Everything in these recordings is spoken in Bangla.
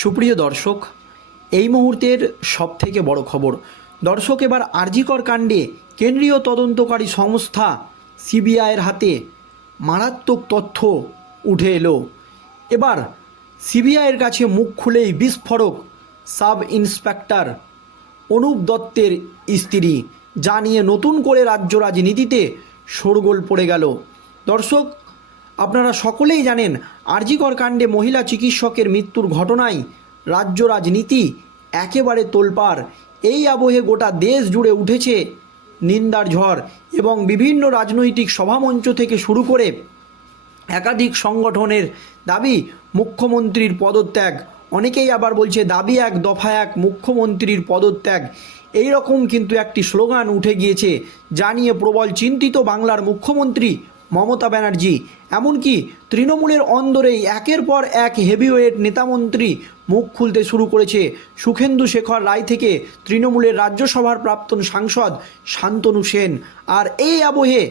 সুপ্রিয় দর্শক, এই মুহূর্তের সবথেকে বড় খবর, দর্শক এবার আরজিকর কাণ্ডে কেন্দ্রীয় তদন্তকারী সংস্থা সিবিআইয়ের হাতে মারাত্মক তথ্য উঠে এলো। এবার সিবিআইয়ের কাছে মুখ খুলেই বিস্ফোরক সাব ইন্সপেক্টর অনুপ দত্তের স্ত্রী, যা নিয়ে নতুন করে রাজ্য রাজনীতিতে শোরগোল পড়ে গেল। দর্শক আপনারা সকলেই জানেন আরজিকর কাণ্ডে মহিলা চিকিৎসকের মৃত্যুর ঘটনায় রাজ্য রাজনীতি একেবারে তোলপাড়। এই আবহে গোটা দেশ জুড়ে উঠেছে নিন্দার ঝড় এবং বিভিন্ন রাজনৈতিক সভামঞ্চ থেকে শুরু করে একাধিক সংগঠনের দাবি মুখ্যমন্ত্রীর পদত্যাগ। অনেকেই আবার বলছে দাবি এক, দফা এক, মুখ্যমন্ত্রীর পদত্যাগ। এই রকম কিন্তু একটি স্লোগান উঠে গিয়েছে। যা নিয়ে প্রবল চিন্তিত বাংলার মুখ্যমন্ত্রী মমতা ব্যানার্জি। এমনকি তৃণমূলের অন্দরেই একের পর এক হেভিওয়েট নেতামন্ত্রী মুখ খুলতে শুরু করেছে। সুখেন্দু শেখর রায় থেকে তৃণমূলের রাজ্যসভার প্রাক্তন সাংসদ শান্তনু সেন। আর এই আবহে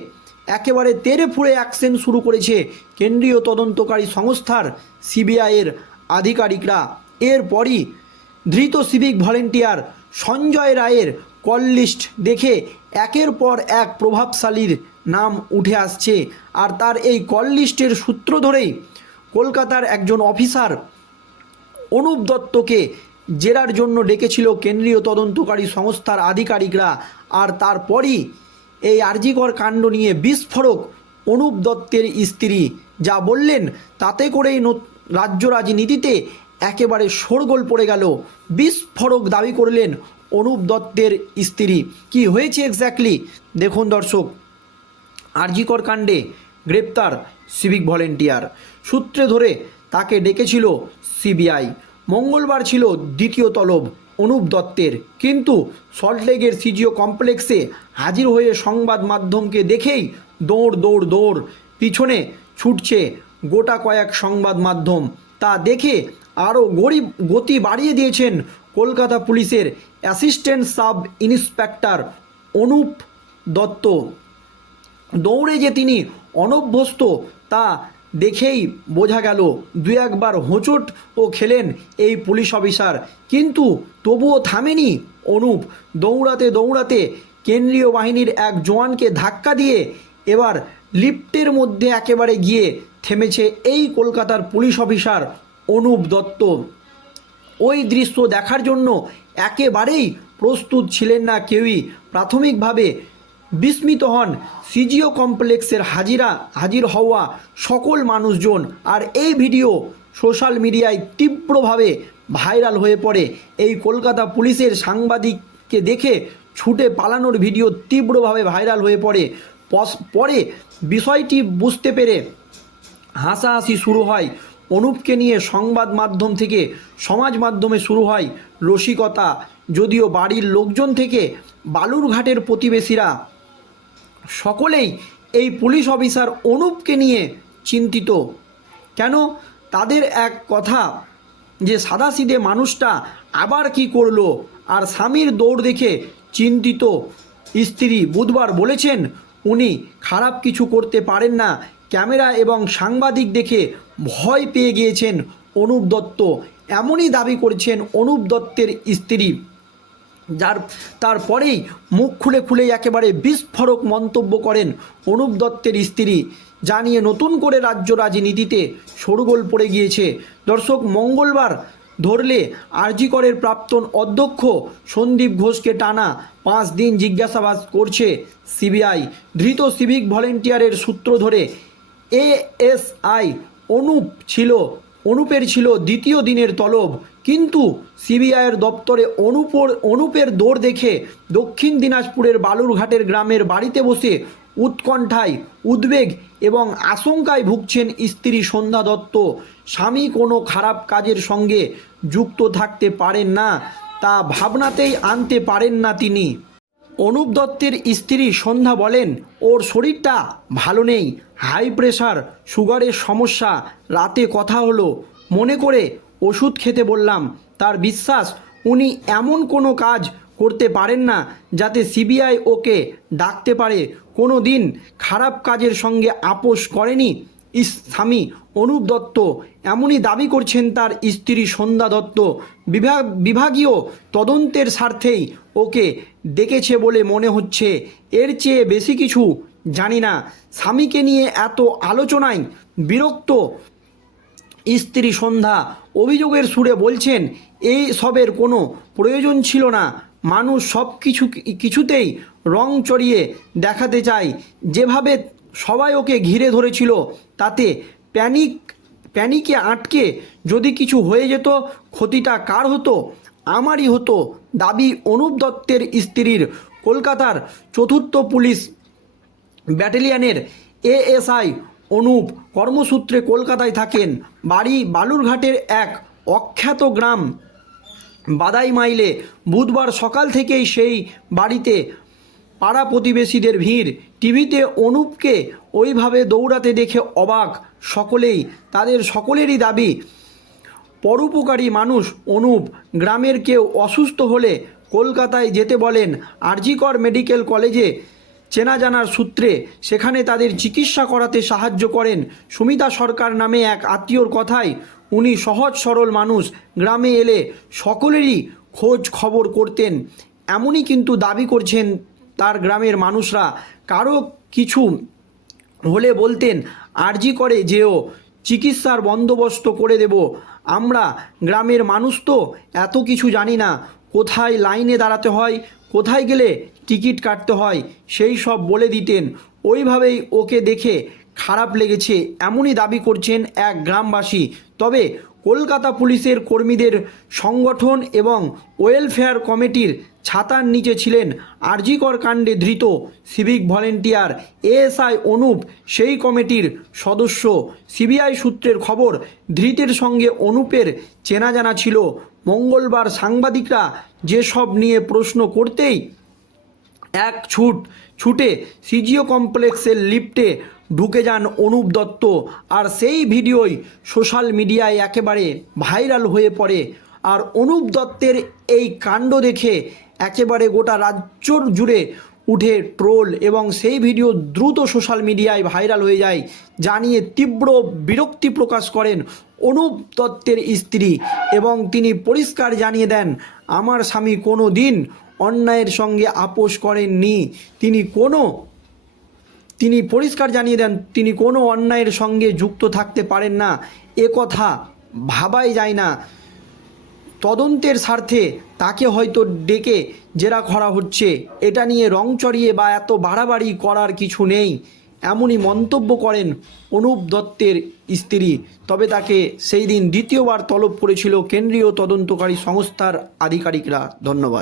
একেবারে তেরে ফুড়ে অ্যাকশন শুরু করেছে কেন্দ্রীয় তদন্তকারী সংস্থার সিবিআইয়ের আধিকারিকরা। এরপরই ধৃত সিভিক ভলেন্টিয়ার সঞ্জয় রায়ের কল লিস্ট দেখে একের পর এক প্রভাবশালীর নাম উঠে আসছে। আর তার এই কল লিস্টের সূত্র ধরেই কলকাতার একজন অফিসার অনুপ দত্তকে জেরার জন্য ডেকেছিল কেন্দ্রীয় তদন্তকারী সংস্থার আধিকারিকরা। আর তারপরই এই আরজিকর কাণ্ড নিয়ে বিস্ফোরক অনুপ দত্তের স্ত্রী যা বললেন, তাতে করেই রাজ্য রাজনীতিতে একেবারে শোরগোল পড়ে গেল। বিস্ফোরক দাবি করলেন অনুপ দত্তের স্ত্রী। কি হয়েছে এক্স্যাক্টলি দেখুন দর্শক, আরজিকর কাণ্ডে গ্রেপ্তার সিভিক ভলেন্টিয়ার সূত্রে ধরে তাকে ডেকেছিল সিবিআই মঙ্গলবার ছিল দ্বিতীয় তলব অনুপ দত্তের। কিন্তু সল্টলেগের সিজিও কমপ্লেক্সে হাজির হয়ে সংবাদ মাধ্যমকে দেখেই দৌড় দৌড় দৌড় পিছনে ছুটছে গোটা কয়েক সংবাদ মাধ্যম। তা দেখে আরও গরিব গতি বাড়িয়ে দিয়েছেন কলকাতা পুলিশের assistant sub inspector Anup Dutta. দৌড়ে যে তিনি অনভ্যস্ত, তা দেখেই বোঝা গেল দু একবার হোঁচট ও খেলেন এই পুলিশ অফিসার। কিন্তু তবুও থামেনি অনুপ। দৌড়াতে দৌড়াতে কেন্দ্রীয় বাহিনীর এক জওয়ানকে ধাক্কা দিয়ে এবার লিফটের মধ্যে একেবারে গিয়ে থেমেছে এই কলকাতার পুলিশ অফিসার অনুপ দত্ত। ওই দৃশ্য দেখার জন্য একেবারেই প্রস্তুত ছিলেন না কেউই। প্রাথমিকভাবে বিস্মিত হন সিজিও কমপ্লেক্সের হাজিরা, হাজির হওয়া সকল মানুষজন। আর এই ভিডিও সোশ্যাল মিডিয়ায় তীব্রভাবে ভাইরাল হয়ে পড়ে। এই কলকাতা পুলিশের সাংবাদিককে দেখে ছুটে পালানোর ভিডিও তীব্রভাবে ভাইরাল হয়ে পড়ে। পরে বিষয়টি বুঝতে পেরে হাসাহাসি শুরু হয়। অনুপকে নিয়ে সংবাদ মাধ্যম থেকে সমাজ মাধ্যমে শুরু হয় রসিকতা। যদিও বাড়ির লোকজন থেকে বালুরঘাটের প্রতিবেশীরা, সকলেই এই পুলিশ অফিসার অনুপকে নিয়ে চিন্তিত। কেন? তাদের এক কথা যে সাদাসিদে মানুষটা আবার কি করল আর স্বামীর দৌড় দেখে চিন্তিত। স্ত্রী বুধবার বলেছেন, উনি খারাপ কিছু করতে পারেন না। ক্যামেরা এবং সাংবাদিক দেখে ভয় পেয়ে গিয়েছেন অনুপ দত্ত। এমনই দাবি করছেন অনুপ দত্তের স্ত্রী। যার তারপরেই মুখ খুলে খুলে একেবারে বিস্ফোরক মন্তব্য করেন অনুপ দত্তের স্ত্রী। যা নিয়ে নতুন করে রাজ্য রাজনীতিতে শোরগোল পড়ে গিয়েছে। দর্শক, মঙ্গলবার ধরলে আরজিকরের প্রাক্তন অধ্যক্ষ সন্দীপ ঘোষকে টানা পাঁচ দিন জিজ্ঞাসাবাদ করছে সিবিআই। ধৃত সিভিক ভলেন্টিয়ারের সূত্র ধরে এএসআই অনুপ ছিল, অনুপের ছিল দ্বিতীয় দিনের তলব। কিন্তু সিবিআইয়ের দপ্তরে অনুপর, অনুপের দৌড় দেখে দক্ষিণ দিনাজপুরের বালুরঘাটের গ্রামের বাড়িতে বসে উৎকণ্ঠায় উদ্বেগ এবং আশঙ্কায় ভুগছেন স্ত্রী সন্ধ্যা দত্ত। স্বামী কোনো খারাপ কাজের সঙ্গে যুক্ত থাকতে পারেন না, তা ভাবনাতেই আনতে পারেন না তিনি। অনুপ দত্তের স্ত্রী সন্ধ্যা বলেন, ওর শরীরটা ভালো নেই হাই প্রেশার সুগারের সমস্যা, রাতে কথা হলো। মনে করে ওষুধ খেতে বললাম। তার বিশ্বাস, উনি এমন কোনো কাজ করতে পারেন না যাতে সিবিআই ওকে ডাকতে পারে। কোনো দিন খারাপ কাজের সঙ্গে আপোষ করেনি স্বামী অনুপ দত্ত এমনই দাবি করছেন তার স্ত্রী সন্ধ্যা দত্ত। বিভাগ, বিভাগীয় তদন্তের স্বার্থেই ওকে ডেকেছে বলে মনে হচ্ছে। এর চেয়ে বেশি কিছু জানি না। স্বামীকে নিয়ে এত আলোচনায় বিরক্ত স্ত্রী সন্ধ্যা অভিযোগের সুরে বলছেন, এই সবের কোনো প্রয়োজন ছিল না। মানুষ সব কিছু, কিছুতেই রং চড়িয়ে দেখাতে চায়। যেভাবে সবাই ওকে ঘিরে ধরেছিল, তাতে প্যানিক, প্যানিকে আটকে যদি কিছু হয়ে যেত, ক্ষতিটা কার হতো? আমারই হতো, দাবি অনুপ দত্তের স্ত্রীর। কলকাতার চতুর্থ পুলিশ ব্যাটালিয়নের এএসআই অনুপ কর্মসূত্রে কলকাতায় থাকেন। বাড়ি বালুরঘাটের এক অখ্যাত গ্রাম বাদাই মাইলে বুধবার সকাল থেকেই সেই বাড়িতে পাড়া প্রতিবেশীদের ভিড়। টিভিতে অনুপকে ওইভাবে দৌড়াতে দেখে অবাক সকলেই। তাদের সকলেরই দাবি, পরোপকারী মানুষ অনুপ। গ্রামের কেউ অসুস্থ হলে কলকাতায় যেতে বলেন আরজিকর মেডিকেল কলেজে। চেনা জানার সূত্রে সেখানে তাদের চিকিৎসা করাতে সাহায্য করেন সুমিতা সরকার নামে এক আত্মীয়র কথায়। উনি সহজ সরল মানুষ, গ্রামে এলে সকলেরই খোঁজ খবর করতেন। এমনই কিন্তু দাবি করছেন তার গ্রামের মানুষরা কারও কিছু হলে বলতেন, আরজি করে যেও, চিকিৎসার বন্দোবস্ত করে দেব। আমরা গ্রামের মানুষ তো, এত কিছু জানি না। কোথায় লাইনে দাঁড়াতে হয়, কোথায় গেলে টিকিট কাটতে হয়, সেই সব বলে দিতেন। ওইভাবেই ওকে দেখে খারাপ লেগেছে, এমনই দাবি করছেন এক গ্রামবাসী। তবে কলকাতা পুলিশের কর্মীদের সংগঠন এবং ওয়েলফেয়ার কমিটির ছাতার নিচে ছিলেন আরজিকর কাণ্ডে ধৃত সিভিক ভলেন্টিয়ার এএসআই অনুপ। সেই কমিটির সদস্য সিবিআই সূত্রের খবর, ধৃতের সঙ্গে অনুপের চেনা জানা ছিল। মঙ্গলবার সাংবাদিকরা যেসব নিয়ে প্রশ্ন করতেই এক ছুট ছুটে সিজিও কমপ্লেক্সের লিফটে ঢুকে যান অনুপ দত্ত। আর সেই ভিডিওই সোশ্যাল মিডিয়ায় একেবারে ভাইরাল হয়ে পড়ে। আর অনুপ দত্তের এই কাণ্ড দেখে একেবারে গোটা রাজ্য জুড়ে উঠে ট্রোল এবং সেই ভিডিও দ্রুত সোশ্যাল মিডিয়ায় ভাইরাল হয়ে যায় জানিয়ে তীব্র বিরক্তি প্রকাশ করেন অনুপ দত্তের স্ত্রী এবং তিনি পরিষ্কার জানিয়ে দেন, আমার স্বামী কোনো দিন অন্যায়ের সঙ্গে আপোষ করেননি। তিনি কোনো তিনি পরিষ্কার জানিয়ে দেন, তিনি কোনো অন্যায়ের সঙ্গে যুক্ত থাকতে পারেন না। এ কথা ভাবাই যায় না। তদন্তের স্বার্থে তাকে হয়তো ডেকে জেরা করা হচ্ছে। এটা নিয়ে রং চড়িয়ে বা এত বাড়াবাড়ি করার কিছু নেই। এমনই মন্তব্য করেন অনুপ দত্তের স্ত্রী। তবে তাকে সেই দিন দ্বিতীয়বার তলব করেছিল কেন্দ্রীয় তদন্তকারী সংস্থার আধিকারিকরা। ধন্যবাদ।